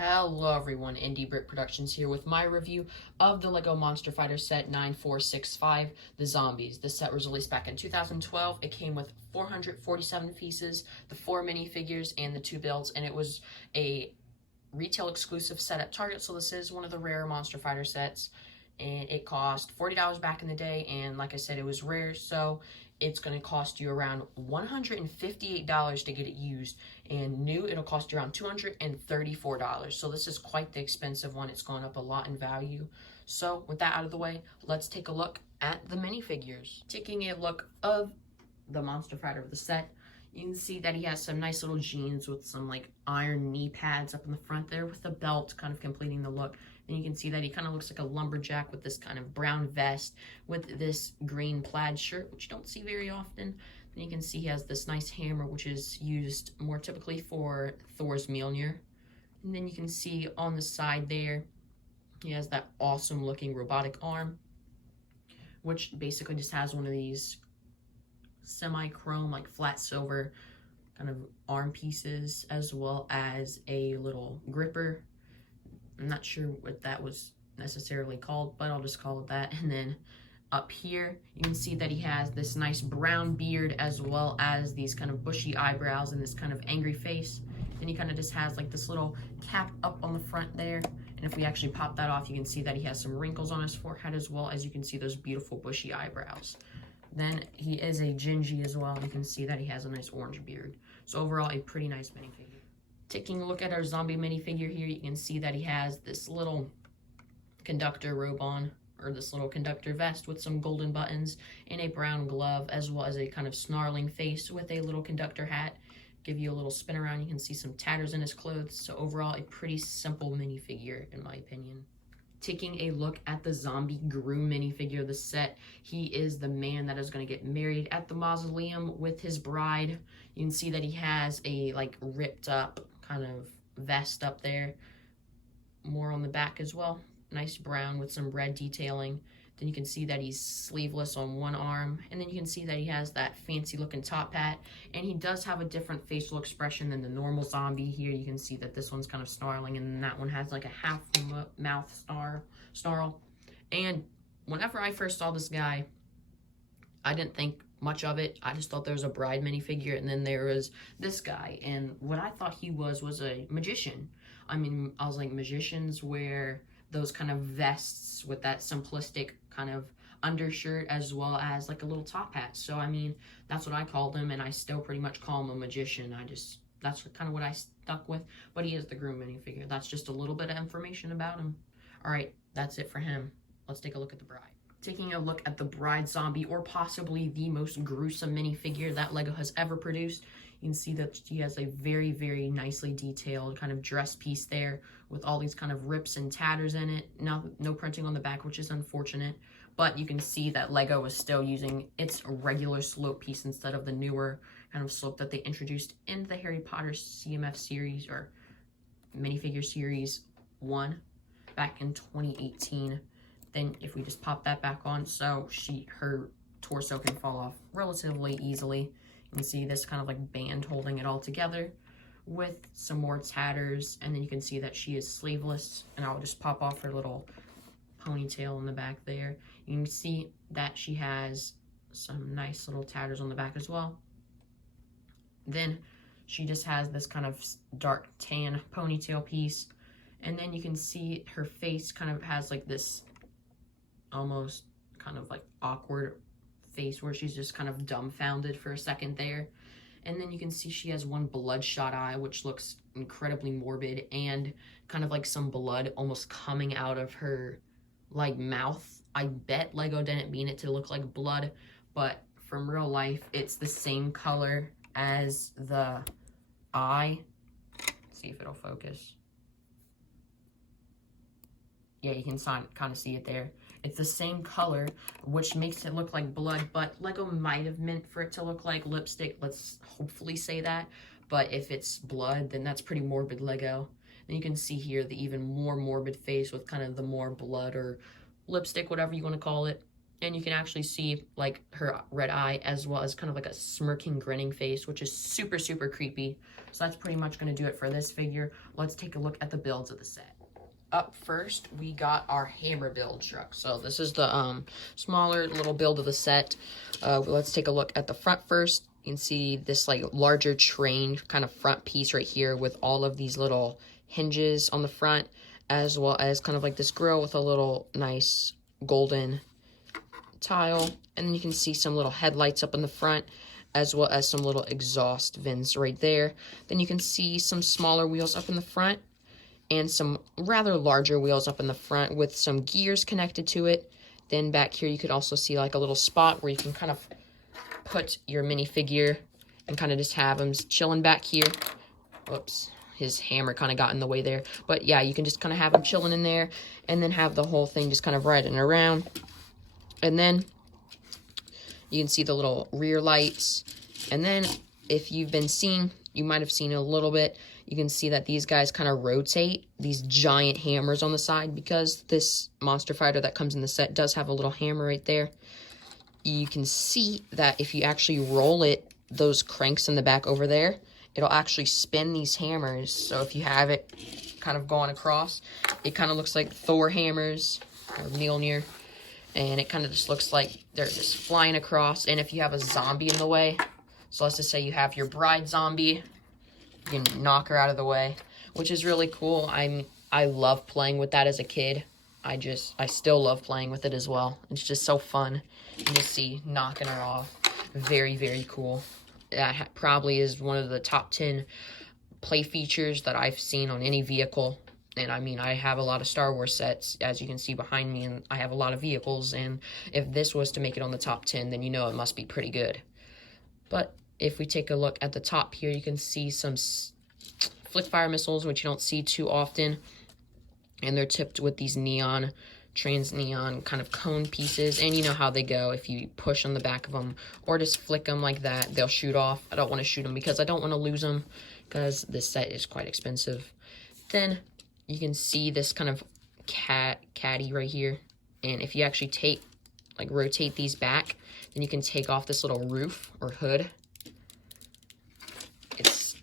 Hello everyone, Indie Brick Productions here with my review of the LEGO Monster Fighter set 9465, The Zombies. This set was released back in 2012. It came with 447 pieces, the 4 minifigures, and the 2 builds, and it was a retail exclusive set at Target, so this is one of the rare Monster Fighter sets, and it cost $40 back in the day, and like I said, it was rare, so it's going to cost you around $158 to get it used, and new it'll cost you around $234. So this is quite the expensive one. It's gone up a lot in value. So with that out of the way, let's take a look at the minifigures. Taking a look of the Monster Fighter of the set, you can see that he has some nice little jeans with some like iron knee pads up in the front there with a belt kind of completing the look. And you can see that he kind of looks like a lumberjack with this kind of brown vest with this green plaid shirt, which you don't see very often. Then you can see he has this nice hammer, which is used more typically for Thor's Mjolnir. And then you can see on the side there, he has that awesome looking robotic arm, which basically just has one of these semi-chrome, like flat silver kind of arm pieces, as well as a little gripper. I'm not sure what that was necessarily called, but I'll just call it that. And then up here, you can see that he has this nice brown beard, as well as these kind of bushy eyebrows and this kind of angry face. Then he kind of just has like this little cap up on the front there. And if we actually pop that off, you can see that he has some wrinkles on his forehead, as well as you can see those beautiful bushy eyebrows. Then he is a Gingy as well. You can see that he has a nice orange beard. So overall, a pretty nice minifigure. Taking a look at our zombie minifigure here, you can see that he has this little conductor robe on, or this little conductor vest with some golden buttons and a brown glove, as well as a kind of snarling face with a little conductor hat. Give you a little spin around, you can see some tatters in his clothes. So overall, a pretty simple minifigure in my opinion. Taking a look at the zombie groom minifigure of the set, he is the man that is going to get married at the mausoleum with his bride. You can see that he has a like ripped up kind of vest up there, more on the back as well, nice brown with some red detailing. Then you can see that he's sleeveless on one arm, and then you can see that he has that fancy looking top hat, and he does have a different facial expression than the normal zombie. Here you can see that this one's kind of snarling, and then that one has like a half mouth snarl. And whenever I first saw this guy, I didn't think much of it. I just thought there was a bride minifigure, and then there was this guy, and what I thought he was a magician. I mean, I was like, magicians wear those kind of vests with that simplistic kind of undershirt, as well as like a little top hat. So I mean, that's what I called him, and I still pretty much call him a magician. That's kind of what I stuck with. But he is the groom minifigure. That's just a little bit of information about him. All right, that's it for him. Let's take a look at the bride. Taking a look at the bride zombie, or possibly the most gruesome minifigure that LEGO has ever produced. You can see that she has a very, very nicely detailed kind of dress piece there with all these kind of rips and tatters in it. No printing on the back, which is unfortunate. But you can see that LEGO is still using its regular slope piece instead of the newer kind of slope that they introduced in the Harry Potter CMF series, or minifigure series 1 back in 2018. Then if we just pop that back on, so her torso can fall off relatively easily. You can see this kind of like band holding it all together with some more tatters, and then you can see that she is sleeveless, and I'll just pop off her little ponytail in the back there. You can see that she has some nice little tatters on the back as well. Then she just has this kind of dark tan ponytail piece, and then you can see her face kind of has like this almost kind of like awkward face where she's just kind of dumbfounded for a second there. And then you can see she has one bloodshot eye, which looks incredibly morbid, and kind of like some blood almost coming out of her like mouth. I bet LEGO didn't mean it to look like blood, but from real life it's the same color as the eye. Let's see if it'll focus. Yeah, you can kind of see it there. It's the same color, which makes it look like blood, but LEGO might have meant for it to look like lipstick. Let's hopefully say that. But if it's blood, then that's pretty morbid LEGO. Then you can see here the even more morbid face with kind of the more blood or lipstick, whatever you want to call it. And you can actually see like her red eye as well as kind of like a smirking, grinning face, which is super, super creepy. So that's pretty much going to do it for this figure. Let's take a look at the builds of the set. Up first, we got our hammer build truck. So this is the smaller little build of the set. Let's take a look at the front first. You can see this like larger train kind of front piece right here with all of these little hinges on the front, as well as kind of like this grill with a little nice golden tile. And then you can see some little headlights up in the front, as well as some little exhaust vents right there. Then you can see some smaller wheels up in the front and some rather larger wheels up in the front with some gears connected to it. Then back here you could also see like a little spot where you can kind of put your minifigure and kind of just have him chilling back here. Whoops, his hammer kind of got in the way there. But yeah, you can just kind of have him chilling in there and then have the whole thing just kind of riding around. And then you can see the little rear lights. And then if you've been seeing, you might have seen a little bit, you can see that these guys kind of rotate these giant hammers on the side, because this monster fighter that comes in the set does have a little hammer right there. You can see that if you actually roll it, those cranks in the back over there, it'll actually spin these hammers. So if you have it kind of going across, it kind of looks like Thor hammers or Mjolnir. And it kind of just looks like they're just flying across. And if you have a zombie in the way, so let's just say you have your bride zombie, you can knock her out of the way, which is really cool. I love playing with that as a kid. I still love playing with it as well. It's just so fun. You just see knocking her off. Very, very cool. That probably is one of the top 10 play features that I've seen on any vehicle. And I mean, I have a lot of Star Wars sets, as you can see behind me, and I have a lot of vehicles. And if this was to make it on the top 10, then you know it must be pretty good. But if we take a look at the top here, you can see some flick fire missiles, which you don't see too often. And they're tipped with these trans neon kind of cone pieces. And you know how they go. If you push on the back of them or just flick them like that, they'll shoot off. I don't want to shoot them because I don't want to lose them, because this set is quite expensive. Then you can see this kind of caddy right here. And if you actually rotate these back, then you can take off this little roof or hood.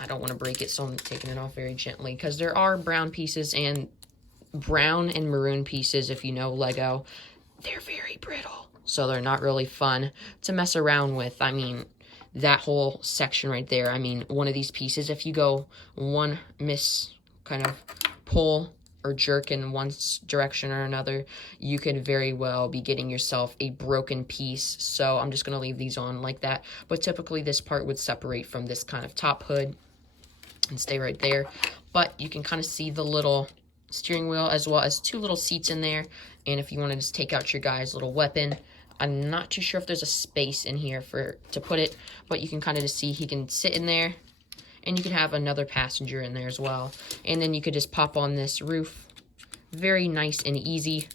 I don't want to break it, so I'm taking it off very gently, because there are brown pieces, and brown and maroon pieces, if you know Lego, they're very brittle. So they're not really fun to mess around with. I mean, that whole section right there, I mean, one of these pieces, if you go one kind of pull or jerk in one direction or another, you could very well be getting yourself a broken piece. So I'm just going to leave these on like that. But typically this part would separate from this kind of top hood and stay right there. But you can kind of see the little steering wheel, as well as two little seats in there. And if you want to just take out your guy's little weapon, I'm not too sure if there's a space in here to put it, but you can kind of just see he can sit in there. And you can have another passenger in there as well. And then you could just pop on this roof. Very nice and easy.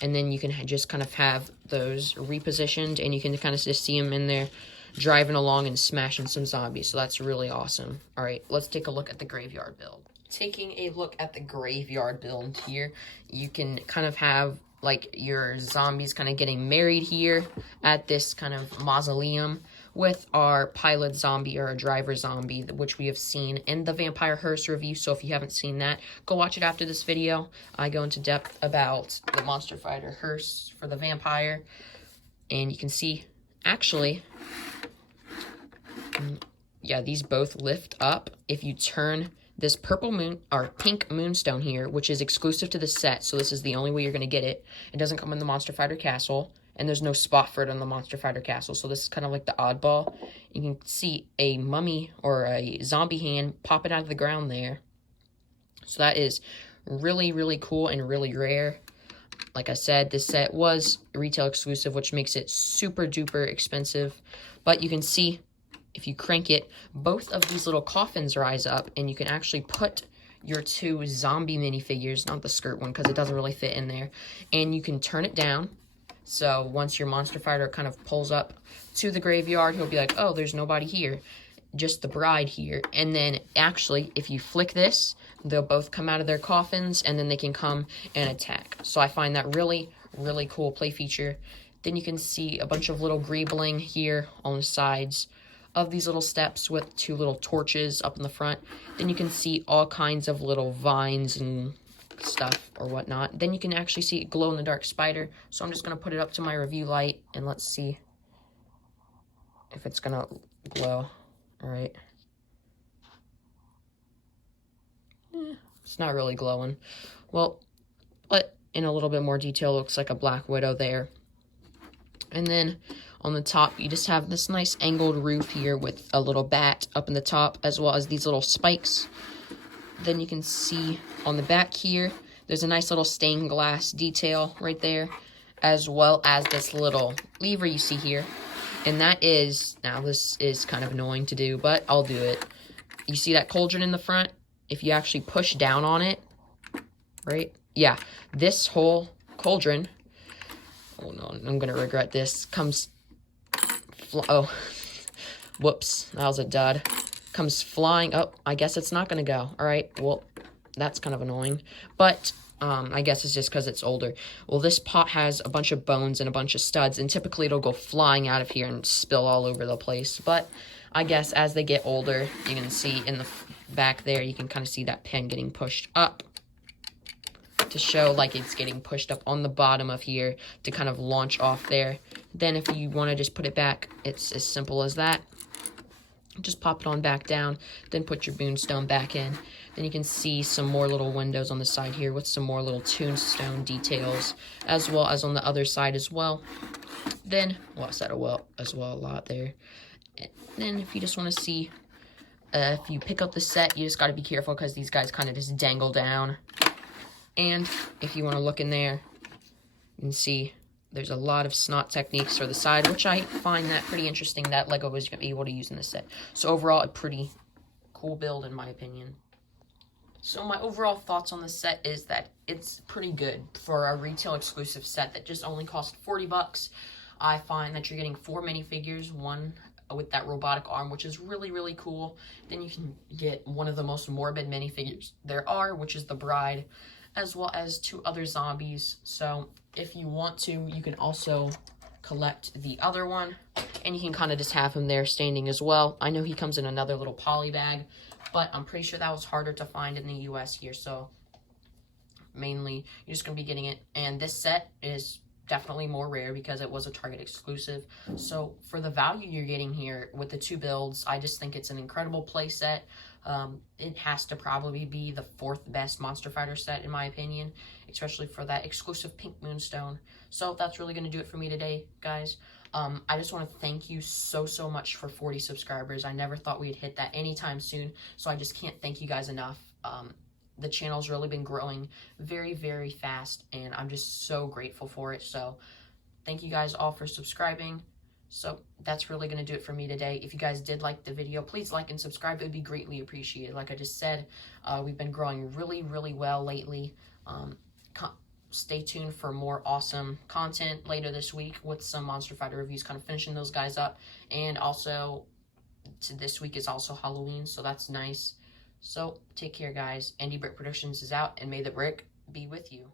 And then you can just kind of have those repositioned. And you can kind of just see them in there driving along and smashing some zombies. So that's really awesome. All right, let's take a look at the graveyard build. Taking a look at the graveyard build here, you can kind of have like your zombies kind of getting married here at this kind of mausoleum, with our pilot zombie or a driver zombie, which we have seen in the Vampire Hearse review. So if you haven't seen that, go watch it after this video. I go into depth about the Monster Fighter Hearse for the Vampire. And you can see, actually, yeah, these both lift up. If you turn this purple moon, or pink moonstone here, which is exclusive to the set, so this is the only way you're going to get it. It doesn't come in the Monster Fighter Castle. And there's no spot for it on the Monster Fighter Castle. So this is kind of like the oddball. You can see a mummy or a zombie hand popping out of the ground there. So that is really, really cool and really rare. Like I said, this set was retail exclusive, which makes it super duper expensive. But you can see, if you crank it, both of these little coffins rise up. And you can actually put your two zombie minifigures, not the skirt one, because it doesn't really fit in there. And you can turn it down. So once your monster fighter kind of pulls up to the graveyard, he'll be like, oh, there's nobody here, just the bride here. And then actually, if you flick this, they'll both come out of their coffins, and then they can come and attack. So I find that really, really cool play feature. Then you can see a bunch of little greebling here on the sides of these little steps with 2 little torches up in the front. Then you can see all kinds of little vines and stuff or whatnot. Then you can actually see a glow-in-the-dark spider. So I'm just going to put it up to my review light and let's see if it's going to glow. All right. It's not really glowing. Well, but in a little bit more detail, looks like a black widow there. And then on the top, you just have this nice angled roof here with a little bat up in the top, as well as these little spikes. Then you can see on the back here, there's a nice little stained glass detail right there, as well as this little lever you see here. And that is, now this is kind of annoying to do, but I'll do it. You see that cauldron in the front? If you actually push down on it, right? Yeah, this whole cauldron, oh no, I'm gonna regret this, comes, oh, whoops, that was a dud. Comes flying, oh, I guess it's not gonna go. All right, well, that's kind of annoying, but I guess it's just because it's older. Well, this pot has a bunch of bones and a bunch of studs, and typically it'll go flying out of here and spill all over the place, but I guess as they get older, you can see in the back there, you can kind of see that pin getting pushed up to show like it's getting pushed up on the bottom of here to kind of launch off there. Then if you want to just put it back, it's as simple as that. Just pop it on back down, then put your moonstone back in. Then you can see some more little windows on the side here with some more little tombstone details, as well as on the other side as well. Then, well, I said a lot there. And then if you just want to see, if you pick up the set, you just got to be careful because these guys kind of just dangle down. And if you want to look in there, you can see there's a lot of snot techniques for the side, which I find that pretty interesting that LEGO was able to use in this set. So overall, a pretty cool build in my opinion. So my overall thoughts on this set is that it's pretty good for a retail exclusive set that just only cost 40 bucks. I find that you're getting 4 minifigures, one with that robotic arm, which is really, really cool. Then you can get one of the most morbid minifigures there are, which is the bride, as well as 2 other zombies. So if you want to, you can also collect the other one, and you can kind of just have him there standing as well. I know he comes in another little poly bag, but I'm pretty sure that was harder to find in the US here, so mainly you're just going to be getting it. And this set is definitely more rare because it was a Target exclusive. So for the value you're getting here with the 2 builds, I just think it's an incredible play set. It has to probably be the 4th best Monster Fighter set in my opinion, especially for that exclusive pink moonstone. So that's really going to do it for me today, guys. I just want to thank you so much for 40 subscribers. I never thought we'd hit that anytime soon, so I just can't thank you guys enough. The channel's really been growing very, very fast, and I'm just so grateful for it. So thank you guys all for subscribing. So that's really going to do it for me today. If you guys did like the video, please like and subscribe. It would be greatly appreciated. Like I just said, we've been growing really, really well lately. Stay tuned for more awesome content later this week with some Monster Fighter reviews, kind of finishing those guys up. And also, this week is also Halloween, so that's nice. So take care, guys. Indie Brick Productions is out, and may the brick be with you.